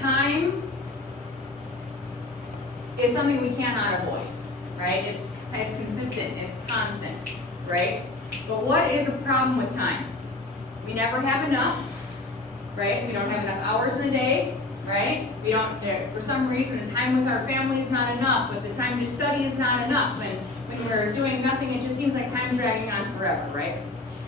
time is something we cannot avoid, right? It's consistent, it's constant, right? But what is the problem with time? We never have enough, right? We don't have enough hours in a day, right? We don't, for some reason, time with our family is not enough, but the time to study is not enough. When we're doing nothing, it just seems like time's dragging on forever, right?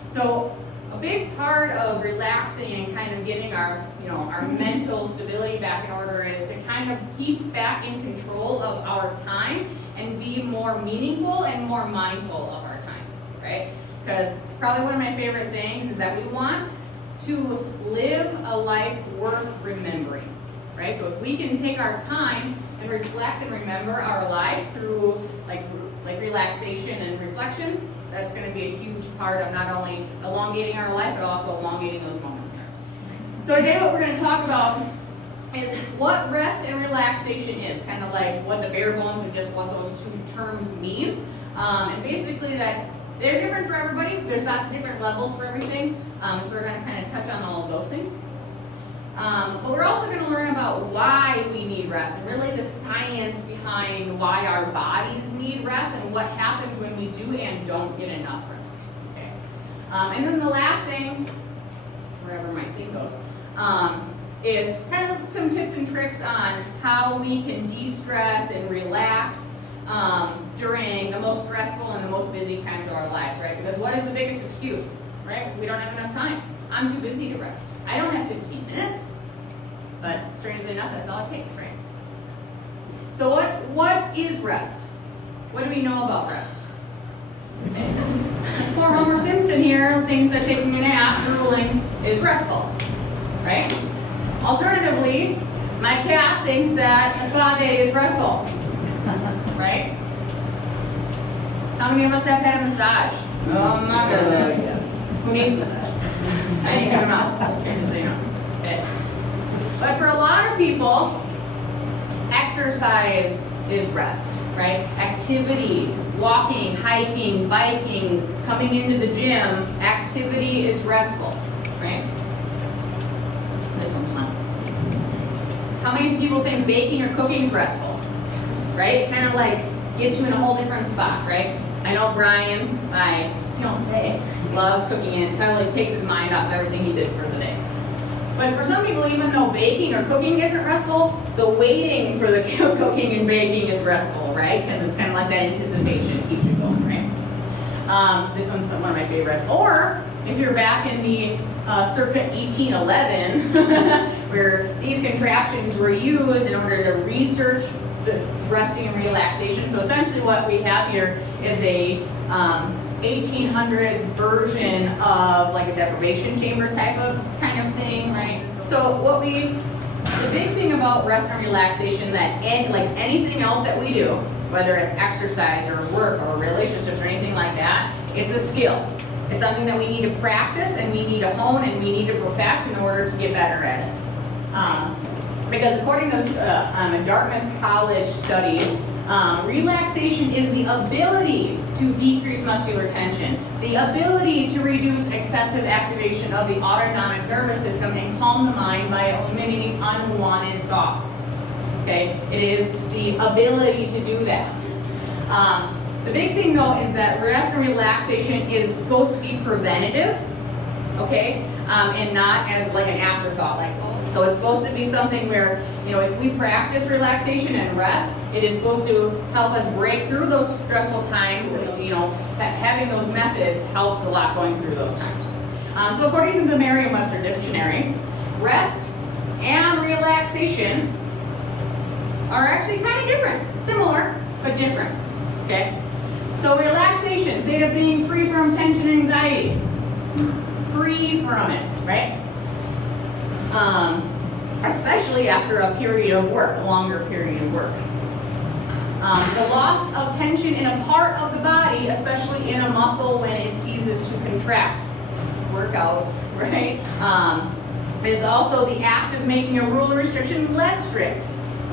So a big part of relaxing and kind of getting our, our mental stability back in order is to kind of keep back in control of our time and be more meaningful and more mindful of our time, right? Because probably one of my favorite sayings is that we want to live a life worth remembering, right? So if we can take our time and reflect and remember our life through like relaxation and reflection, that's going to be a huge part of not only elongating our life, but also elongating those moments. So today what we're going to talk about is what rest and relaxation is, kind of like what the bare bones of just what those two terms mean. And basically that they're different for everybody. There's lots of different levels for everything. So we're going to kind of touch on all of those things. But we're also going to learn about why we need rest and really the science behind why our bodies need rest and what happens when we do and don't get enough rest. Okay. And then the last thing, wherever my thing goes, is kind of some tips and tricks on how we can de-stress and relax during the most stressful and the most busy times of our lives, right? Because what is the biggest excuse, right? We don't have enough time. I'm too busy to rest. I don't have 15 minutes. But strangely enough, that's all it takes, right? So what is rest? What do we know about rest? Okay. Poor Homer Simpson here thinks that taking a nap, drooling, is restful, right? Alternatively, my cat thinks that a spa day is restful, right? How many of us have had a massage? Oh my goodness. Who needs a massage? I ain't giving up, just so you know. Okay. But for a lot of people, exercise is rest, right? Activity, walking, hiking, biking, coming into the gym, activity is restful, right? This one's fun. How many people think baking or cooking is restful, right? Kind of like gets you in a whole different spot, right? I know Brian, my fiance, loves cooking and kind of like takes his mind off everything he did for the day. But for some people, even though baking or cooking isn't restful, the waiting for the cooking and baking is restful, right? Because it's kind of like that anticipation, it keeps you going, right? This one's one of my favorites. Or if you're back in the circa 1811, where these contraptions were used in order to research the resting and relaxation. So essentially what we have here is a 1800s version of like a deprivation chamber type of kind of thing, right? So the big thing about rest and relaxation that like anything else that we do, whether it's exercise or work or relationships or anything like that, it's a skill. It's something that we need to practice and we need to hone and we need to perfect in order to get better at it. Because according to a Dartmouth College study, relaxation is the ability to decrease muscular tension, the ability to reduce excessive activation of the autonomic nervous system and calm the mind by eliminating unwanted thoughts. Okay, it is the ability to do that. The big thing though is that rest and relaxation is supposed to be preventative, okay, and not as like an afterthought. So it's supposed to be something where, if we practice relaxation and rest, it is supposed to help us break through those stressful times, and having those methods helps a lot going through those times. So according to the Merriam-Webster dictionary, rest and relaxation are actually kind of different, similar, but different, okay? So relaxation, state of being free from tension and anxiety, free from it, right? Especially after a period of work, a longer period of work. The loss of tension in a part of the body, especially in a muscle when it ceases to contract. Workouts, right? Is also the act of making a rule or restriction less strict.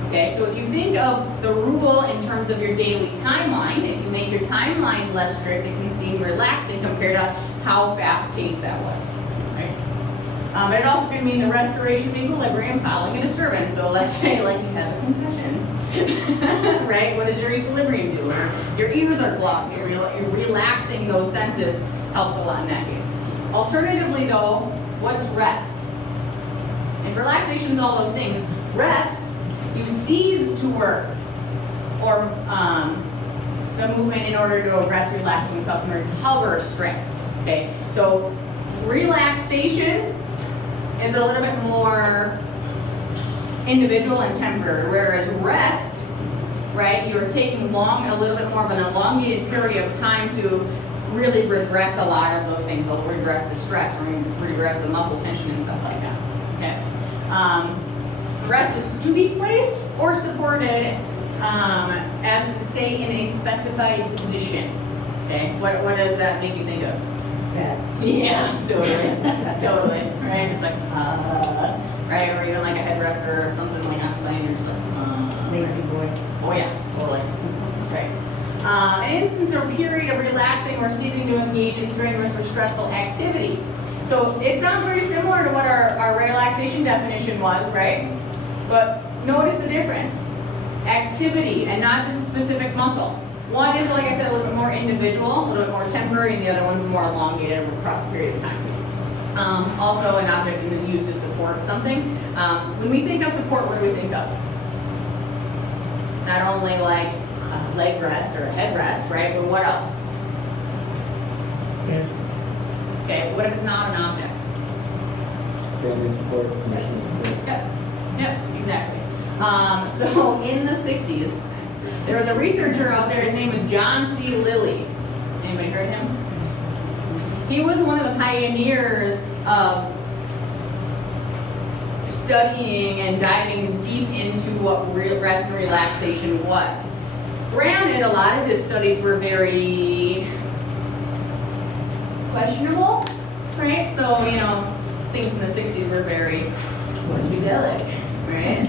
Okay, so if you think of the rule in terms of your daily timeline, if you make your timeline less strict, it can seem relaxing compared to how fast-paced that was. Right? But it also can mean the restoration of equilibrium following a disturbance. So let's say like you have a concussion, right? What does your equilibrium do? Or your ears are blocked, so you're relaxing those senses helps a lot in that case. Alternatively though, what's rest? If relaxation is all those things, rest, you cease to work or the movement in order to rest, relax oneself, and recover strength. Okay, so relaxation is a little bit more individual and temporary, whereas rest, right, you're taking a little bit more of an elongated period of time to really regress a lot of those things. They'll regress the stress or regress the muscle tension and stuff like that. Okay. Rest is to be placed or supported as to stay in a specified position. Okay. What does that make you think of? Yeah, totally, right? Just like, right? Or even like a headrest or something like that, playing or stuff. Lazy boy. Oh yeah, totally. Right. An instance or period of relaxing or ceasing to engage in strenuous or stressful activity. So it sounds very similar to what our relaxation definition was, right? But notice the difference. Activity and not just a specific muscle. One is, like I said, a little bit more individual, a little bit more temporary, and the other one's more elongated across a period of time. Also an object used to support something. When we think of support, what do we think of? Not only like a leg rest or a head rest, right? But what else? Yeah. Okay, what if it's not an object? Family support, emotional support. Yep, exactly. So in the 60s, there was a researcher out there, his name was John C. Lilly. Anybody heard of him? He was one of the pioneers of studying and diving deep into what rest and relaxation was. Granted, a lot of his studies were very questionable, right? So, you know, things in the 60s were very psychedelic, right?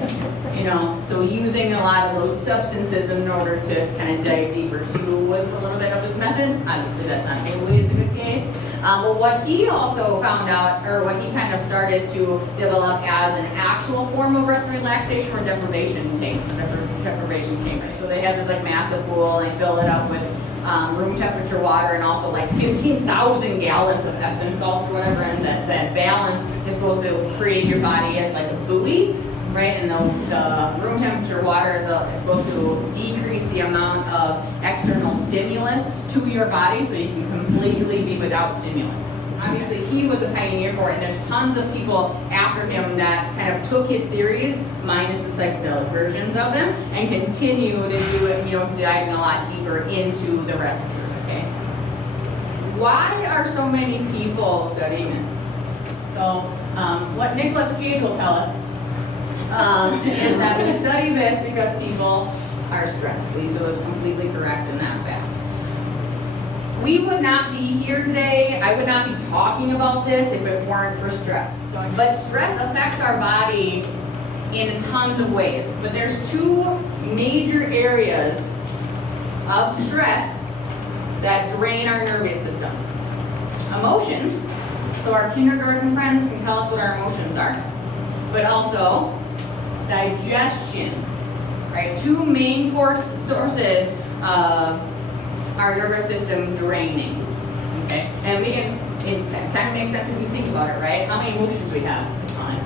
You know, so using a lot of those substances in order to kind of dive deeper too was a little bit of his method. Obviously, that's not always a good case. But what he also found out, or what he kind of started to develop as an actual form of rest and relaxation were deprivation tanks, deprivation chambers. So they had this like massive pool, and they fill it up with room temperature water and also like 15,000 gallons of Epsom salts or whatever, and that balance is supposed to create your body as like a buoy, right? And the room temperature water is supposed to decrease the amount of external stimulus to your body so you can completely be without stimulus. Obviously, he was a pioneer for it, and there's tons of people after him that kind of took his theories, minus the psychedelic versions of them, and continue to do it, you know, diving a lot deeper into the rest of it, okay? Why are so many people studying this? So, what Nicolas Cage will tell us is that we study this because people are stressed. Lisa was completely correct in that fact. We would not be here today, I would not be talking about this if it weren't for stress. But stress affects our body in tons of ways. But there's two major areas of stress that drain our nervous system. Emotions, so our kindergarten friends can tell us what our emotions are, but also digestion, right? Two main sources of our nervous system draining, okay? And it kind of makes sense if you think about it, right? How many emotions we have at the time?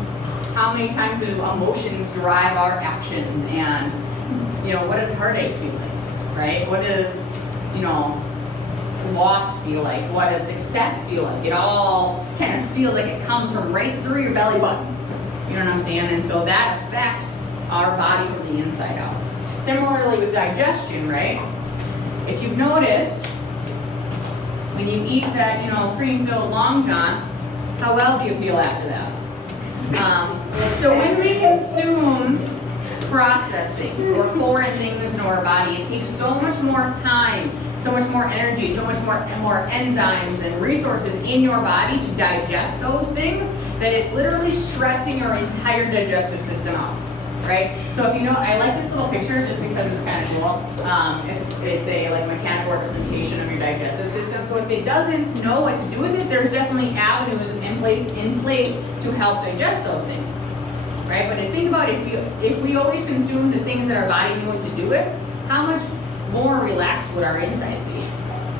How many times do emotions drive our actions? And, you know, what does heartache feel like, right? What does, you know, loss feel like? What does success feel like? It all kind of feels like it comes from right through your belly button. You know what I'm saying? And so that affects our body from the inside out. Similarly with digestion, right? If you've noticed, when you eat that, you know, cream-filled Long John, how well do you feel after that? So when we consume processed things or foreign things in our body, it takes so much more time, so much more energy, so much more enzymes and resources in your body to digest those things that it's literally stressing your entire digestive system out. right? So if you know, I like this little picture just because it's kind of cool. It's a like mechanical representation of your digestive system. So if it doesn't know what to do with it, there's definitely avenues in place to help digest those things, right? But think about if we always consume the things that our body knew what to do with, how much more relaxed would our insides be?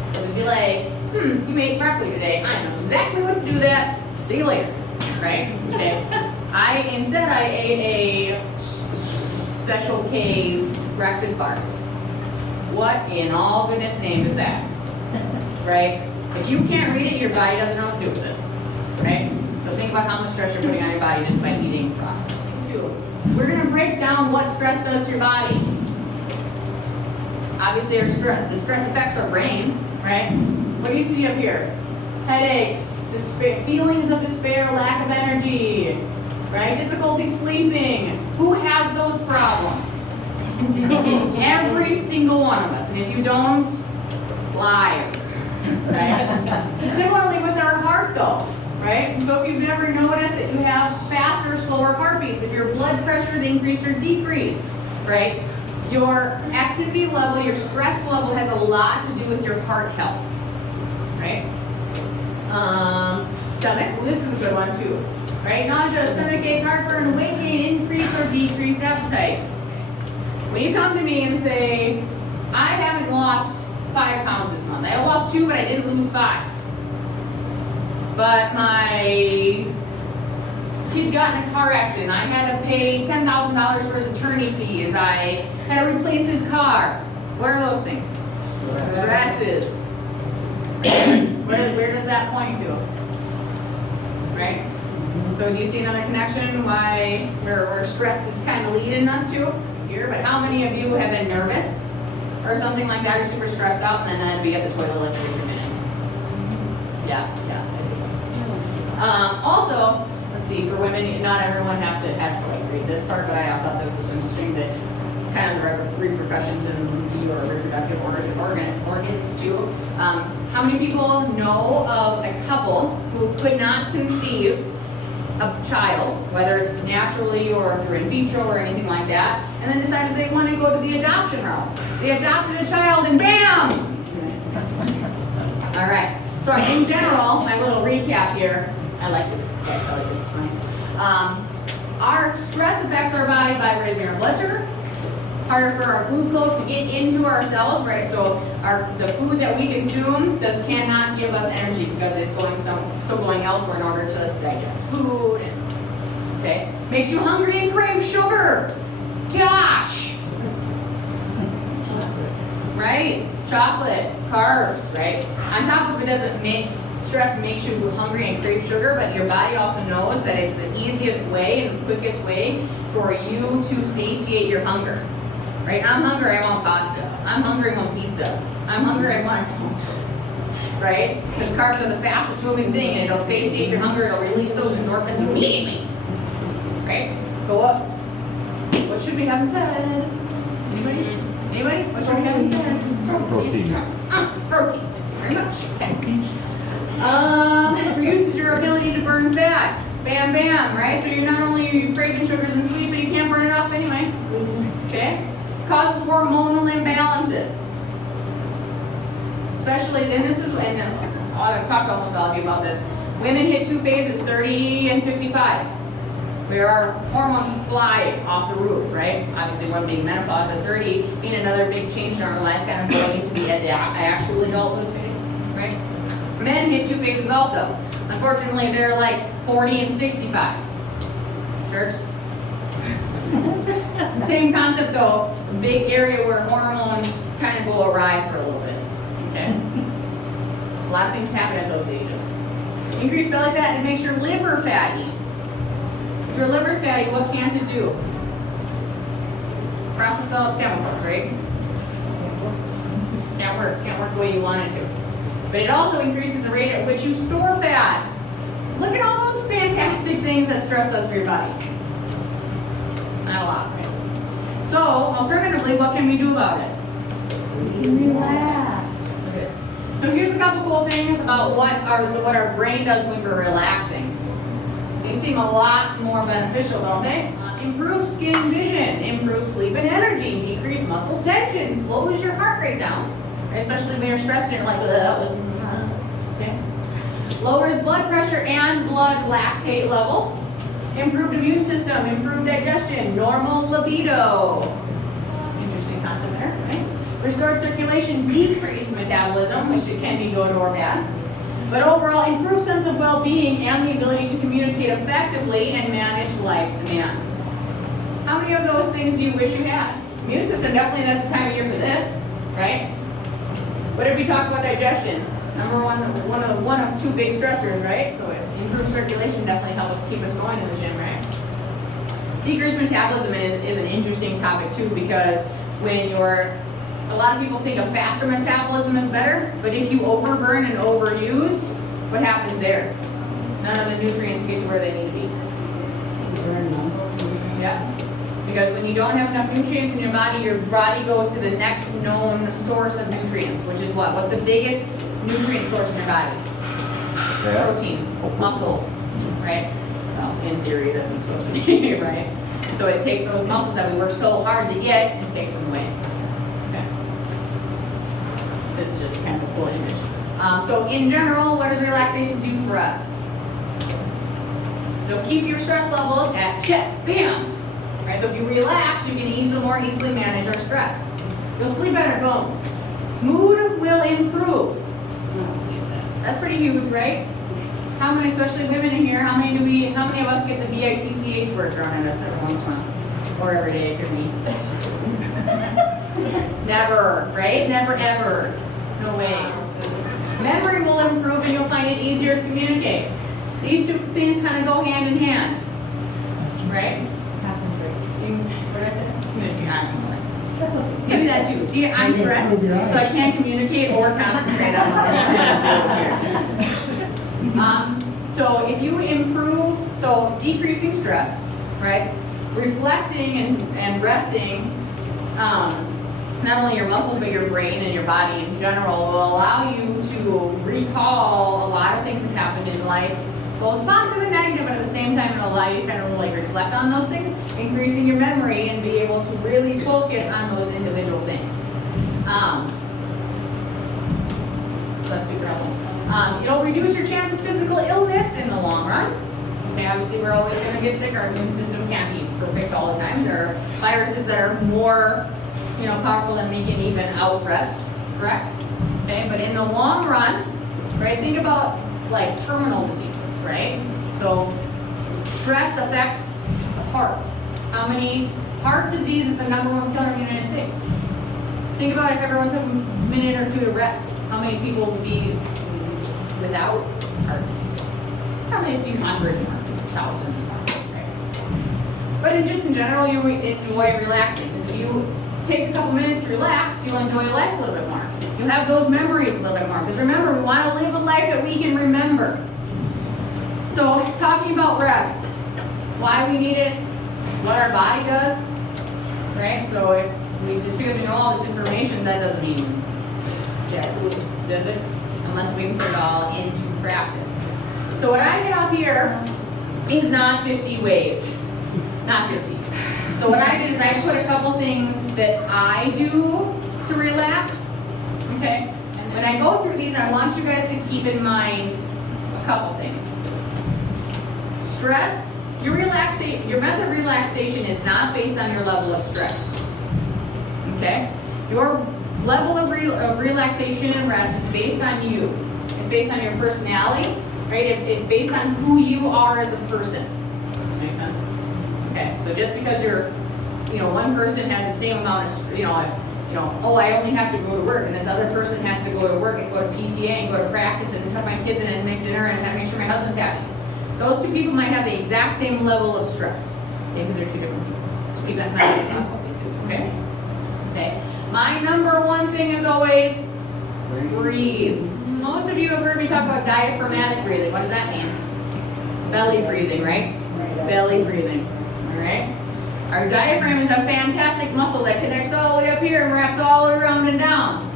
Because it'd be like, you made broccoli today. I know exactly what to do with that. See you later, right? Okay. Instead I ate a Special K breakfast bar. What in all goodness name is that? Right? If you can't read it, your body doesn't know what to do with it. Right? So think about how much stress you're putting on your body just by eating processed things too. We're gonna break down what stress does to your body. Obviously the stress affects our brain, right? What do you see up here? Headaches, feelings of despair, lack of energy, right? Difficulty sleeping. Who has those problems? Every single one of us. And if you don't, liar. Right? Similarly with our heart though, right? So if you've never noticed that you have faster or slower heartbeats, if your blood pressure is increased or decreased, right? Your activity level, your stress level has a lot to do with your heart health, right? Stomach, well, this is a good one too, right? Nausea, stomach ache, heartburn, weight gain, increase or decreased appetite. When you come to me and say, I haven't lost 5 pounds this month. I lost 2, but I didn't lose 5. But my kid got in a car accident. I had to pay $10,000 for his attorney fees. I had to replace his car. What are those things? Stresses. Where does that point to? Right? So do you see another connection where stress is kind of leading us to here? But how many of you have been nervous or something like that? You're super stressed out and then be at the toilet like 3 minutes. Yeah, that's it. Also, let's see, for women, not everyone has to like read this part, but I thought this was interesting that kind of the repercussions in your reproductive organs too. How many people know of a couple who could not conceive a child, whether it's naturally or through in vitro or anything like that, and then decided they wanted to go to the adoption route? They adopted a child and bam! All right, so in general, my little recap here, I like this it's funny. Our stress affects our body by raising our blood sugar, harder for our glucose to get into our cells, right? So the food that we consume cannot give us energy because it's going elsewhere in order to digest food. Okay, makes you hungry and crave sugar. Gosh, right? Chocolate, carbs, right? On top of it, stress makes you hungry and crave sugar, but your body also knows that it's the easiest way and quickest way for you to satiate your hunger. Right? I'm hungry, I want pasta. I'm hungry, I want pizza. I'm hungry, I want toast. Right? Because carbs are the fastest moving thing and it'll satiate your hunger, it'll release those endorphins immediately. Right? Go up. What should we have instead? Anybody? What should we have instead? Protein. Protein. Very much. Okay. Reduces your ability to burn fat. Bam, bam, right? So you're not only craving sugars and sweets, but you can't burn it off anyway. Okay? Causes hormonal imbalances. Especially, and I've talked to almost all of you about this. Women hit 2 phases, 30 and 55, where our hormones fly off the roof, right? Obviously, one being menopause at 30, being another big change in our life, kind of going into the actual adulthood phase, right? Men hit 2 phases also. Unfortunately, they're like 40 and 65. Jerks. Same concept though, a big area where hormones kind of go awry for a little bit, okay? A lot of things happen at those ages. Increased belly fat, it makes your liver fatty. If your liver's fatty, what can't it do? Process all the chemicals, right? Can't work the way you want it to. But it also increases the rate at which you store fat. Look at all those fantastic things that stress does for your body. Not a lot, right? So, alternatively, what can we do about it? Relax. Okay. So here's a couple cool things about what our brain does when we're relaxing. They seem a lot more beneficial, don't they? Improves skin vision, improves sleep and energy, decrease muscle tension, slows your heart rate down, right? Especially when you're stressed and you're like, okay. Lowers blood pressure and blood lactate levels. Improved immune system, improved digestion, normal libido. Interesting concept there, right? Restored circulation, decreased metabolism, which it can be good or bad. But overall, improved sense of well-being and the ability to communicate effectively and manage life's demands. How many of those things do you wish you had? Immune system, definitely that's the time of year for this, right? What did we talk about digestion? Number one of two big stressors, right? So improved circulation definitely helps us keep us going in the gym, right? Decreased metabolism is an interesting topic too, because when a lot of people think a faster metabolism is better, but if you overburn and overuse, what happens there? None of the nutrients get to where they need to be. Yeah. Because when you don't have enough nutrients in your body goes to the next known source of nutrients, which is what? What's the biggest nutrient source in your body? Yeah. Protein, muscles, right? Well, in theory, that's what it's supposed to be, right? So it takes those muscles that we work so hard to get and takes them away. Okay. This is just kind of a cool image. So in general, what does relaxation do for us? It'll keep your stress levels at check, bam. Right? So if you relax, you can more easily manage our stress. You'll sleep better, boom. Mood will improve. That's pretty huge, right? How many, especially women in here, how many of us get the BITCH word thrown at us every once in a while? Or every day if you're me. Never, right? Never ever. No way. Memory will improve and you'll find it easier to communicate. These two things kind of go hand in hand. Right? What did I say? Communicate. I don't know what I said. That's okay. Maybe that too. See, I'm stressed, so I can't communicate or concentrate on what I'm doing here. So if you improve, so decreasing stress, right? Reflecting and resting, not only your muscles but your brain and your body in general will allow you to recall a lot of things that happened in life, both positive and negative, but at the same time it'll allow you to kind of like reflect on those things, increasing your memory and be able to really focus on those individual things. So that's super helpful. It'll reduce your chance of physical illness in the long run. Okay, obviously we're always going to get sick. Our immune system can't be perfect all the time. There are viruses that are more, powerful than we can even outrest, correct? Okay, but in the long run, right, think about like terminal diseases, right? So stress affects the heart. How many heart disease is the #1 killer in the United States? Think about if everyone took a minute or two to rest. How many people would be without heart disease? Probably a few hundred, thousands, right? But in general, you enjoy relaxing. Because if you take a couple minutes to relax, you'll enjoy life a little bit more. You'll have those memories a little bit more. Because remember, we want to live a life that we can remember. So, talking about rest, why we need it, what our body does, right? So, just because we know all this information, that doesn't mean jack, does it? Unless we can put it all into practice. So, what I get off here is not 50 ways. Not 50. So, what I did is I put a couple things that I do to relax. Okay? And when I go through these, I want you guys to keep in mind a couple things. Stress, your method of relaxation is not based on your level of stress. Okay? Your level of relaxation and rest is based on you. It's based on your personality, right? It's based on who you are as a person. Does that make sense? Okay, so just because one person has the same amount of, I only have to go to work, and this other person has to go to work and go to PTA and go to practice and tuck my kids in and make dinner and make sure my husband's happy. Those two people might have the exact same level of stress, okay, because they're two different people. So keep that in mind when you talk about these things, okay? Okay. My #1 thing is always breathe. Most of you have heard me talk about diaphragmatic breathing. What does that mean? Belly breathing, right? Belly breathing, all right? Our diaphragm is a fantastic muscle that connects all the way up here and wraps all around and down.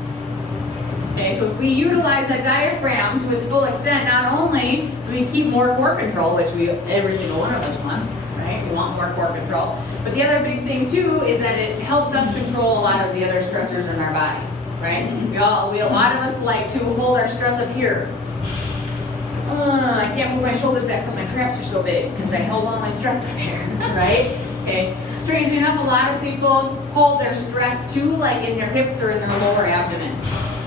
Okay, so if we utilize that diaphragm to its full extent, not only do we keep more core control, which every single one of us wants, right? We want more core control. But the other big thing too is that it helps us control a lot of the other stressors in our body, right? A lot of us like to hold our stress up here. I can't move my shoulders back because my traps are so big because I held all my stress up there, right? Okay. Strangely enough, a lot of people hold their stress too, like in their hips or in their lower abdomen.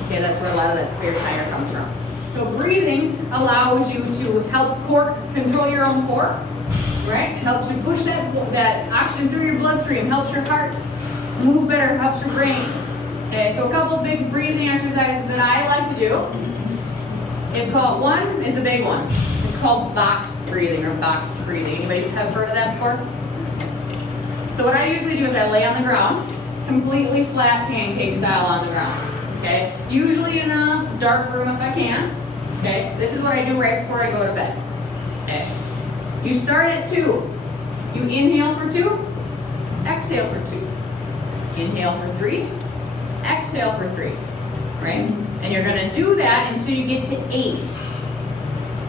Okay, that's where a lot of that spare tire comes from. So breathing allows you to help control your own core, right? It helps you push that oxygen through your bloodstream, helps your heart move better, helps your brain. Okay, so a couple big breathing exercises that I like to do one is the big one. It's called box breathing or boxed breathing. Anybody have heard of that before? So what I usually do is I lay on the ground, completely flat pancake style on the ground. Okay, usually in a dark room if I can. Okay, this is what I do right before I go to bed. Okay, you start at 2. You inhale for 2, exhale for 2. Inhale for 3, exhale for 3. Right? And you're going to do that until you get to 8.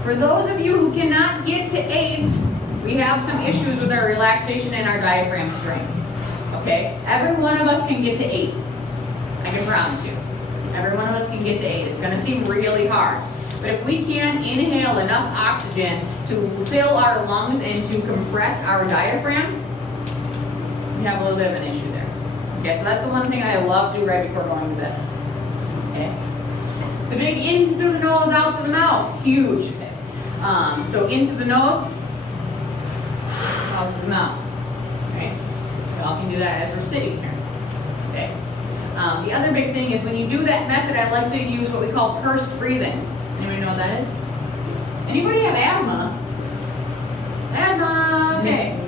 For those of you who cannot get to 8, we have some issues with our relaxation and our diaphragm strength. Okay? Every one of us can get to 8. I can promise you. Every one of us can get to 8. It's going to seem really hard. But if we can't inhale enough oxygen to fill our lungs and to compress our diaphragm, we have a little bit of an issue there. Okay, so that's the one thing I love to do right before going to bed. Okay? The big in through the nose, out through the mouth, huge. Okay. So in through the nose, out through the mouth. Right? We all can do that as we're sitting here. Okay. The other big thing is when you do that method, I like to use what we call pursed breathing. Anybody know what that is? Anybody have asthma? Asthma. Okay.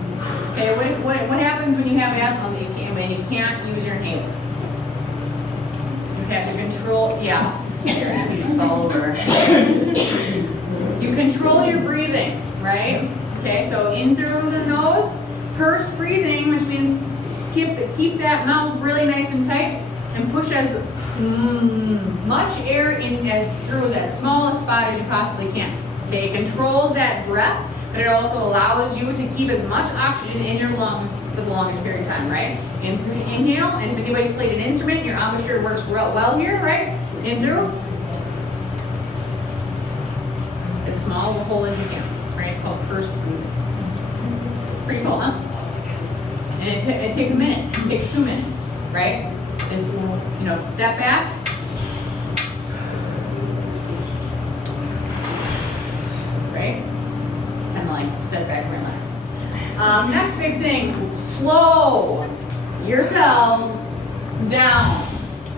Okay. What happens when you have asthma when you can't use your inhaler? You have to control. Yeah. There, he's all over. You control your breathing, right? Okay. So in through the nose, pursed breathing, which means keep that mouth really nice and tight and push as much air in as through that smallest spot as you possibly can. Okay, it controls that breath, but it also allows you to keep as much oxygen in your lungs for the longest period of time, right? Inhale, and if anybody's played an instrument, your embouchure works well here, right? In through. As small of a hole as you can, right? It's called pursed breathing. Pretty cool, huh? And it takes a minute. It takes 2 minutes, right? Just, step back. Right? And sit back and relax. Next big thing, slow yourselves down.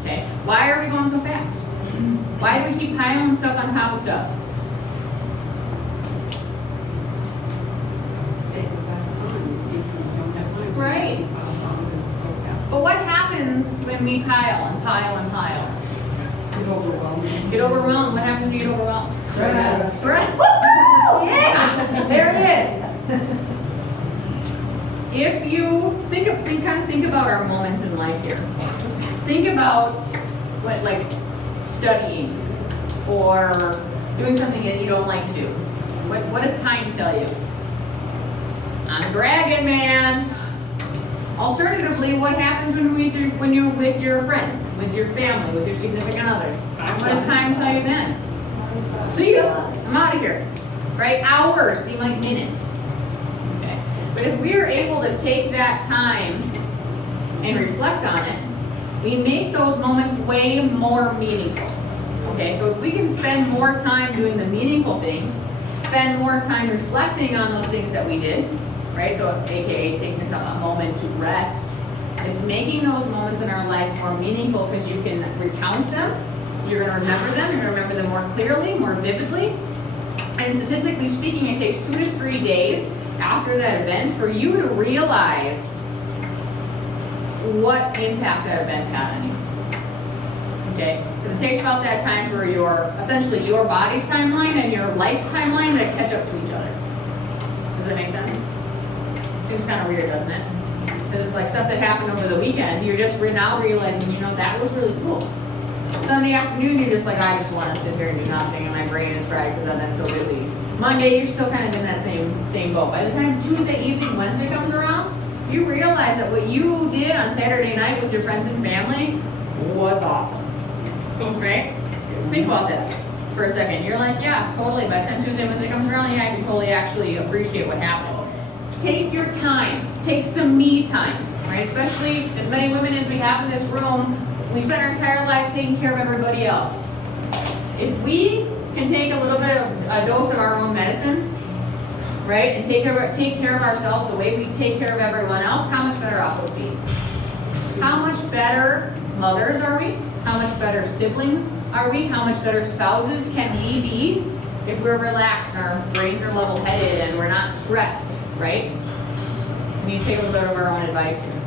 Okay? Why are we going so fast? Why do we keep piling stuff on top of stuff? Right. But what happens when we pile and pile and pile? Get overwhelmed. What happens when you get overwhelmed? Stress. Woo-hoo! Yeah! There it is. If you think about our moments in life here. Think about like studying or doing something that you don't like to do. What does time tell you? I'm bragging, man. Alternatively, what happens when you're with your friends, with your family, with your significant others? What does time tell you then? See ya. I'm out of here. Right? Hours seem like minutes. Okay. But if we are able to take that time and reflect on it, we make those moments way more meaningful. Okay, so if we can spend more time doing the meaningful things, spend more time reflecting on those things that we did, right? So AKA taking a moment to rest. It's making those moments in our life more meaningful because you can recount them. You're going to remember them. You're going to remember them more clearly, more vividly. And statistically speaking, it takes 2 to 3 days after that event for you to realize what impact that event had on you. Okay? Because it takes about that time for essentially your body's timeline and your life's timeline to catch up to each other. Does that make sense? Seems kind of weird, doesn't it? Because it's like stuff that happened over the weekend. You're just now realizing, that was really cool. Sunday afternoon, you're just like, I just want to sit here and do nothing, and my brain is fried because I've been so busy Monday, you're still kind of in that same boat. By the time Tuesday evening, Wednesday comes around, you realize that what you did on Saturday night with your friends and family was awesome. Right? Think about that for a second. You're like, yeah, totally. By the time Tuesday, Wednesday comes around, yeah, I can totally actually appreciate what happened. Take your time. Take some me time, right? Especially as many women as we have in this room, we spend our entire lives taking care of everybody else. If we can take a little bit of a dose of our own medicine, right, and take care of ourselves the way we take care of everyone else, how much better off would we be? How much better mothers are we? How much better siblings are we? How much better spouses can we be if we're relaxed and our brains are level-headed and we're not stressed, right? We need to take a little bit of our own advice here,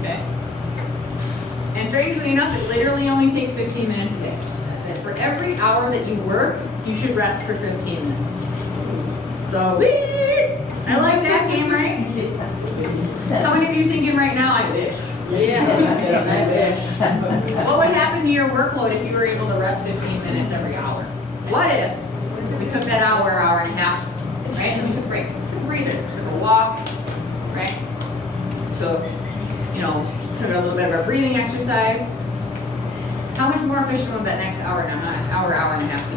okay? And strangely enough, it literally only takes 15 minutes a day. For every hour that you work, you should rest for 15 minutes. So, I like that game, right? How many of you thinking right now, I wish? Yeah, I wish. What would happen to your workload if you were able to rest 15 minutes every hour? What if we took that hour and a half, right? And we took a break, took a breather, took a walk, right? So, took a little bit of a breathing exercise. How much more efficient would that next hour and a half be?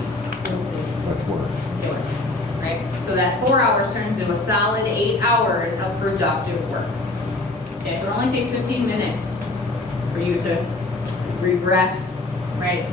Much work. It would, right? So that 4 hours turns into a solid 8 hours of productive work. Okay, so it only takes 15 minutes for you to regress, right?